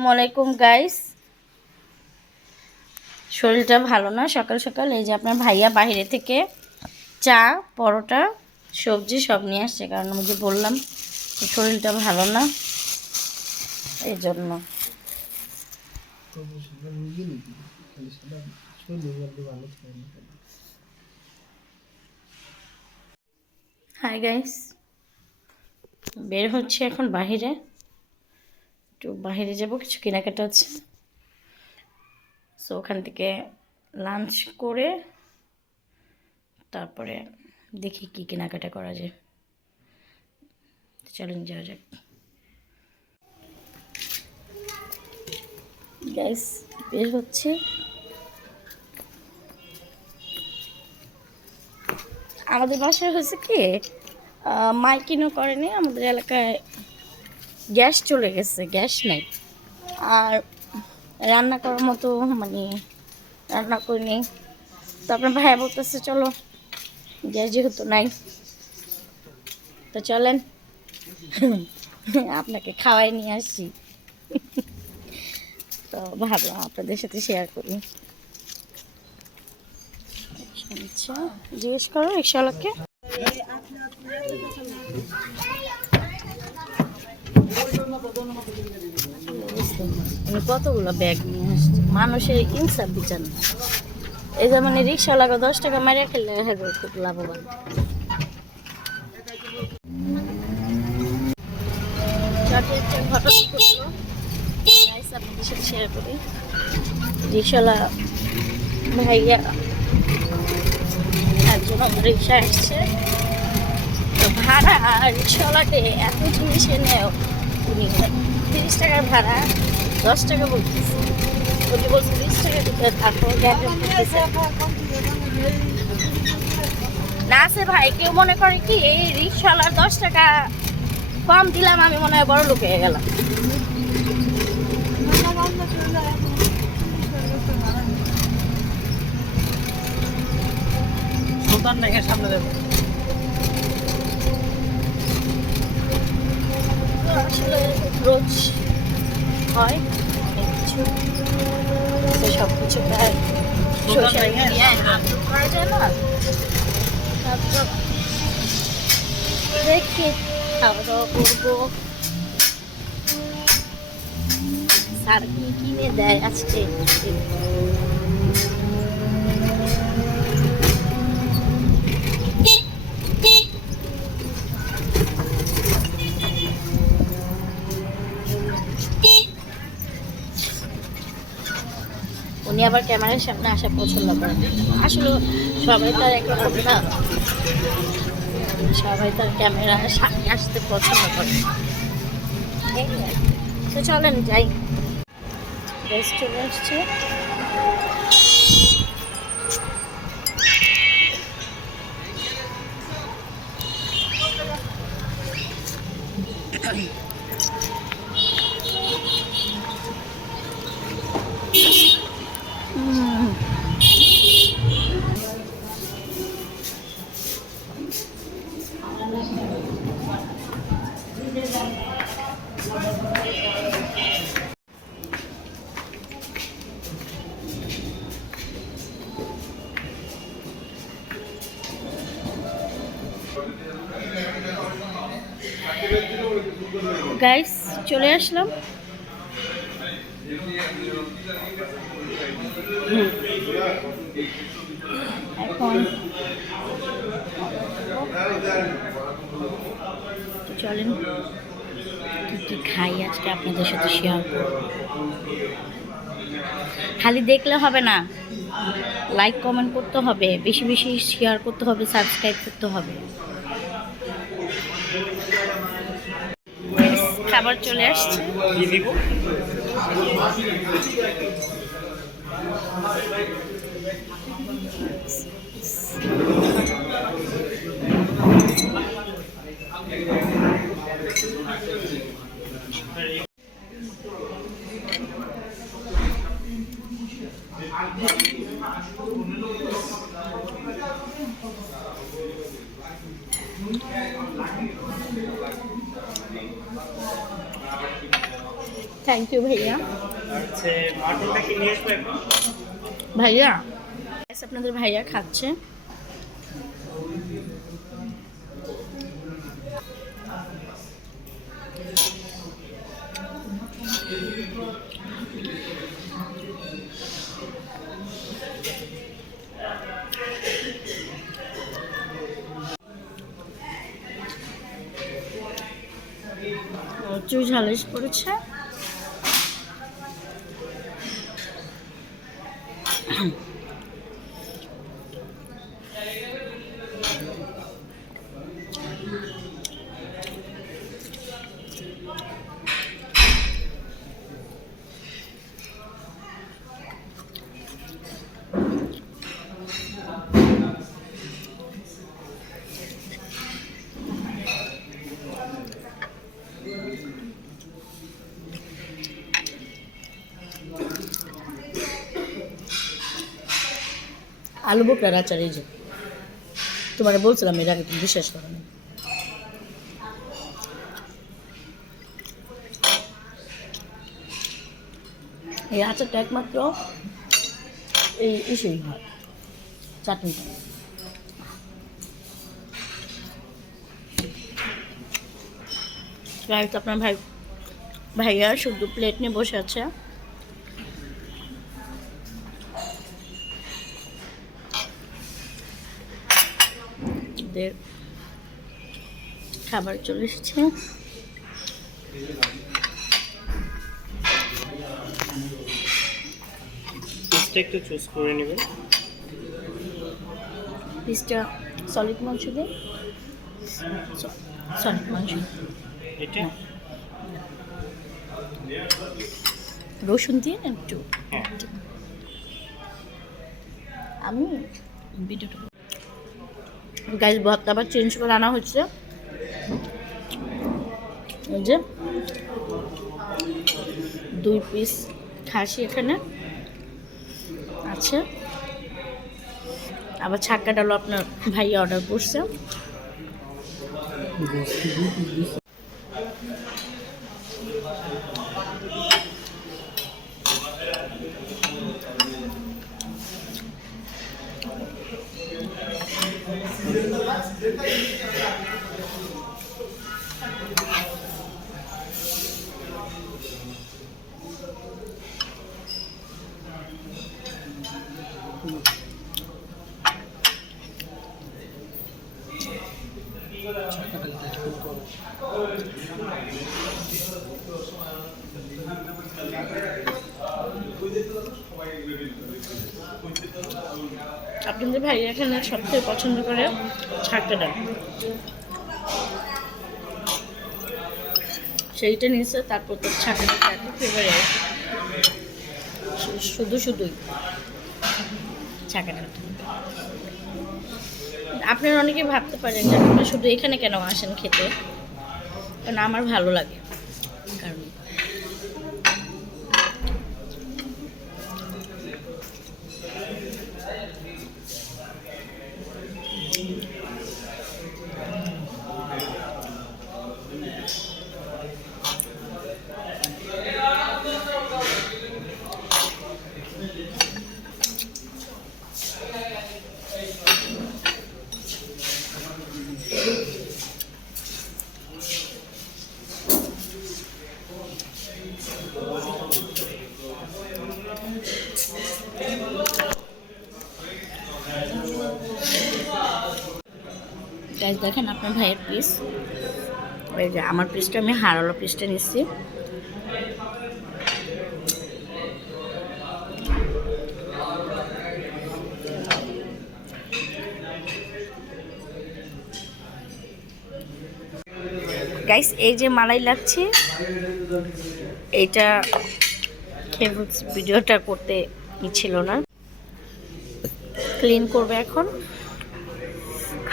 আসসালামু আলাইকুম গাইস। শরীরটা ভালো না, সকাল সকাল এই যে আপনার ভাইয়া বাইরে থেকে চা পরোটা সবজি সব নিয়ে আসছে, কারণ আমি যে বললাম শরীরটা ভালো না, এই জন্য। হাই গাইস, বের হচ্ছে এখন বাহিরে, একটু বাহিরে যাব, কিছু কেনাকাটা আছে। সো ওখান থেকে লাঞ্চ করে তারপরে দেখি কি কেনাকাটা করা যায়। চলেন যাওয়া যাক গাইস। বের হচ্ছে, আমাদের বাসায় হয়েছে কি, মাইকিনও করেনি, আমাদের এলাকায় গ্যাস চলে গেছে, গ্যাস নেই। আর রান্না করার মতো মানে রান্না করিনি। তো আপনার ভাই বলতেছে চলো, গ্যাস যেহেতু নাই তো চলেন আপনাকে খাওয়াই নিয়ে আসি। তো ভাবলাম আপনাদের সাথে শেয়ার করি। আচ্ছা, জিজ্ঞেস করো রিক্সাওয়ালাকে। কতগুলো ব্যাগ নিয়ে আসছে, মানুষের ইনসাফ বিচার না। এই যে মানে রিক্সাওয়ালাকে 10 টাকা মারিয়া খেলে খুব লাভবান। ঘটনা ঘটলো, আপনাদের সাথে শেয়ার করি। রিক্সাওয়ালা ভাইয়া একজন রিক্সা আসছে, তো ভাড়া রিক্সাওয়ালাকে এত জিনিস এনেও উনি 30 টাকার ভাড়া 10 টাকা বলতেছে। ওকে বলছে 30 টাকা দিতে, তারপর না আছে ভাই। কেউ মনে করে কি এই রিক্সাওয়ালার 10 টাকা কম দিলাম আমি মনে হয় বড় লোক হয়ে গেলাম। সামনে দেবো আসলে রোজ হয় অনেক কিছু, সব কিছু প্রায় সোশ্যাল মিডিয়ায় আপলোড করা যায় না। তারপর দেখি খাওয়া দাওয়া করবো। স্যার কি কিনে দেয় আজকে। উনি আবার ক্যামেরার সামনে আসা পছন্দ করেন। আসলে সবাই তার একরকম না, সবাই তার ক্যামেরার সামনে আসতে পছন্দ করে। তো চলেন যাই, চলে আসছে। গাইস চলে আসলাম। এখন চলেন কি কি খাই আজকে আপনাদের সাথে শেয়ার করব। খালি দেখলে হবে না, লাইক কমেন্ট করতে হবে, বেশি বেশি শেয়ার করতে হবে, সাবস্ক্রাইব করতে হবে। খাবার চলে আসছে। থ্যাংক ইউ ভাইয়া। আচ্ছা, মাটনটা কি নিয়ে আসবে এখন? ভাইয়া আপনাদের ভাইয়া খাচ্ছে। প্রচুর ঝালিশ পড়েছে। আলু বোকরার আচার, এই যে তোমার বলছিলাম এর আগে, তুমি বিশ্বাস করো না। এই আচারটা একমাত্র এই ইসেই হয়, চাটনিটা। আপনার ভাইয়া শুধু প্লেট নিয়ে বসে আছে। খাবার চলে এসেছে। পিসটা একটু চুজ করে নেবেন। পিসটা সলিড মাংস দিয়ে, সলিড মাংস। এটা রসুন দিয়ে না একটু। হ্যাঁ। আমি ভিডিওটা গাইস ভাতটা আবার চেঞ্জ করে আনা হচ্ছে। এই যে 2 পিস খাসি এখানে আছে। আবার ছাক্কা ডালও আপনার ভাইয়া অর্ডার করছে। আপনাদের ভাই এখানে সবথেকে পছন্দ করে ছাক্কা ডাল, সেইটা নিয়েছে। তারপর তো ছাক্কা ডালটা এত ফেভারিট, শুধুই ছাক্কা ডালটা। আপনারা অনেকে ভাবতে পারেন যে আপনারা শুধু এখানে কেন আসেন খেতে, কারণ আমার ভালো লাগে। কারণ গাইস দেখেন আপনার ভাইয়ের পিস, ওই যে আমার পিসটা আমি হারালো পিসটা নিচ্ছি। গাইস এই যে মালাই লাগছে, এইটা ভিডিওটা করতে ছিল না, ক্লিন করবে এখন।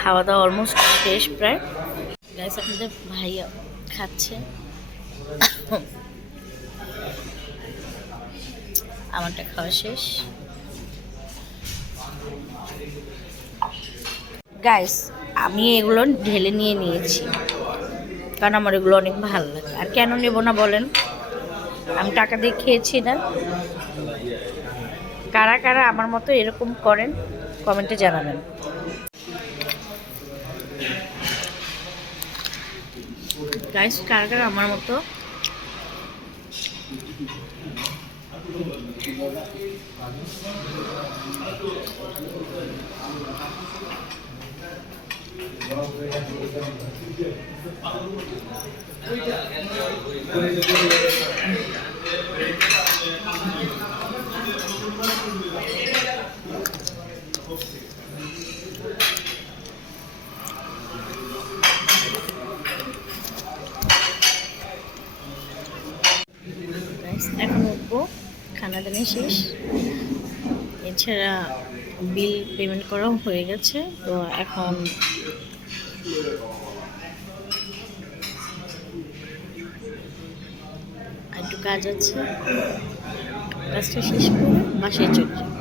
খাওয়া দাওয়া অলমোস্ট শেষ প্রায়। গাইস আপনাদের ভাইয়া খাচ্ছে, আমারটা খাওয়া শেষ। গাইস আমি এগুলো ঢেলে নিয়েছি, কারণ আমার এগুলো অনেক ভালো লাগে। আর কেন নেব না বলেন, আমি টাকা দিয়ে খেয়েছি না। কারা কারা আমার মতো এরকম করেন কমেন্টে জানাবেন। গাইস, কারা কারা আমার মতো এখন উঠবো, খানা দানা শেষ, এছাড়া বিল পেমেন্ট করাও হয়ে গেছে। তো এখন একটু কাজ আছে, কাজটা শেষ করে বাসায় চলে যাবো।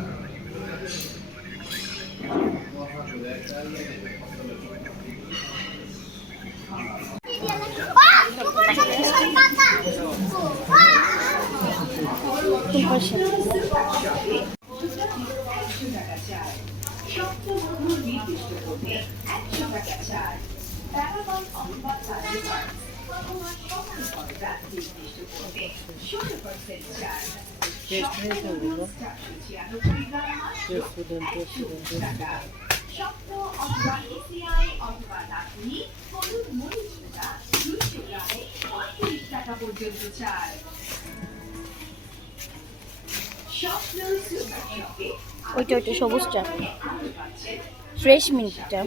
ওইটা ওইটা সবুজটা, ফ্রেশ মিল্কটা।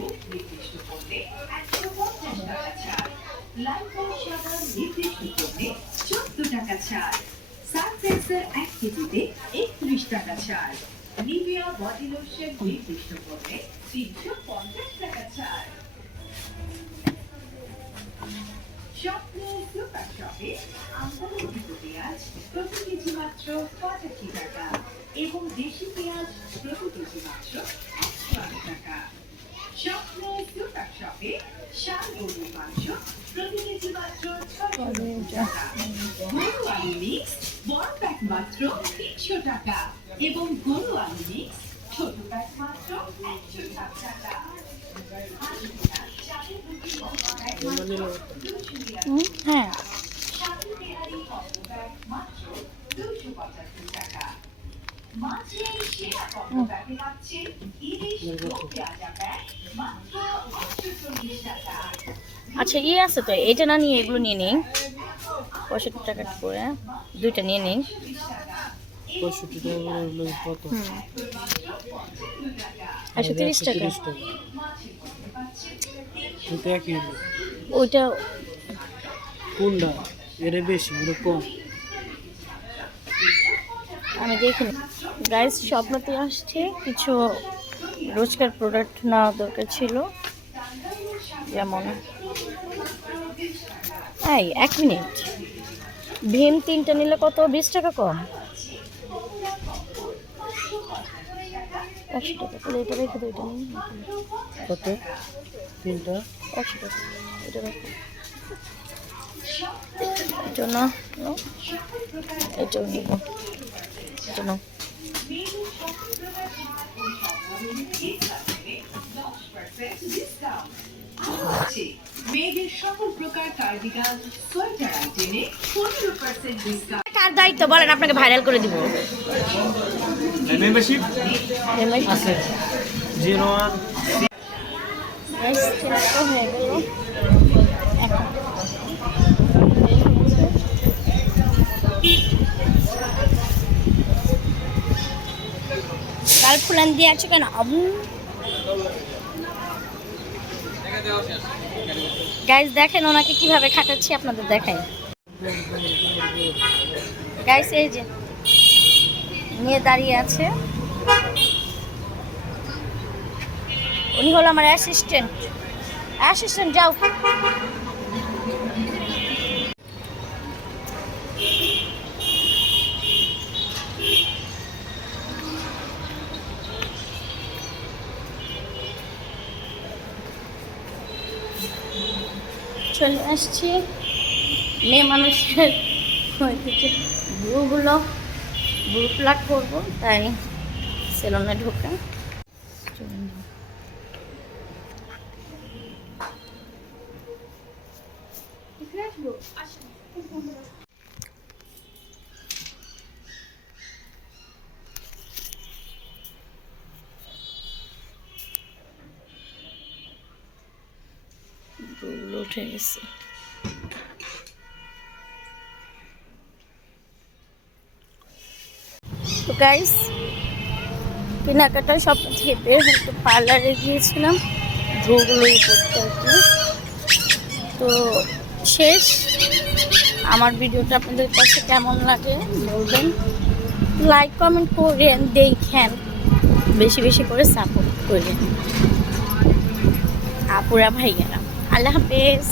প্রতি কেজি মাত্র 85 টাকা এবং দেশি পেঁয়াজ প্রতি কেজি মাত্র 108 টাকা। স্বপ্ন সুপার শপে শাল গরুর মাংস প্রতি কেজি মাত্র 6 টাকা, গরু আলু মিক্স বড় প্যাক মাত্র 300 টাকা এবং গরু আলু মিক্স ছোট প্যাক মাত্র 160 টাকা। হ্যাঁ, আচ্ছা ইয়ে আছে তো, এটা না নিয়ে এগুলো নিয়ে নিই। 65 টাকা করে দুইটা নিয়ে নিই। 65 টাকা হলো কত? 130 টাকা। এটা কি হলো? ওইটা কোনটা? এর বেশি এর কম? আমি দেখিনি। গাইস, স্বপ্নতে আসছে, কিছু রোজকার প্রোডাক্ট নেওয়া দরকার ছিল, যেমন এই 1 মিনিট, ভীম 3টা নিলে কত? 20 টাকা কম, 100 টাকা। তাহলে এটা রেখে দাও, এটা নিন। কত? 3টা 100 টাকা। এটা রাখো, এটা না, এটাও নেব, এটা না। মেয়েদের সকল প্রকার কার্ডিগান সোয়েটার আইটেমে 15% ডিসকাউন্ট। কার দায়িত্ব বলেন, আপনাকে ভাইরাল করে দিব। মেম্বারশিপ আছে 01 গাইস, তো হয়ে গেল। এখন কাল ফুলান দিয়ে আছে কেন? গাইস দেখেন ওনাকে কিভাবে খাটাচ্ছি, আপনাদের দেখাই। গাইস এই যে নিয়ে দাঁড়িয়ে আছে, উনি হলো আমার অ্যাসিস্ট্যান্ট। অ্যাসিস্ট্যান্ট যাও। চলে আসছি, মেয়ে মানুষের ভ্রুগুলো ভ্রু প্লাক করবো, তাই সেলুনে ঢোকা। ভ্রুগুলো উঠে গেছে। তো গাইস, কেনাকাটা সব থেকে বের হয়তো পার্লারে গিয়েছিলাম ভ্রুগুলোই করতে আর কি। তো শেষ। আমার ভিডিওটা আপনাদের কাছে কেমন লাগে বলবেন, লাইক কমেন্ট করেন, দেখেন, বেশি বেশি করে সাপোর্ট করেন আপুরা ভাইয়ারা। আল্লাহ হাফেজ।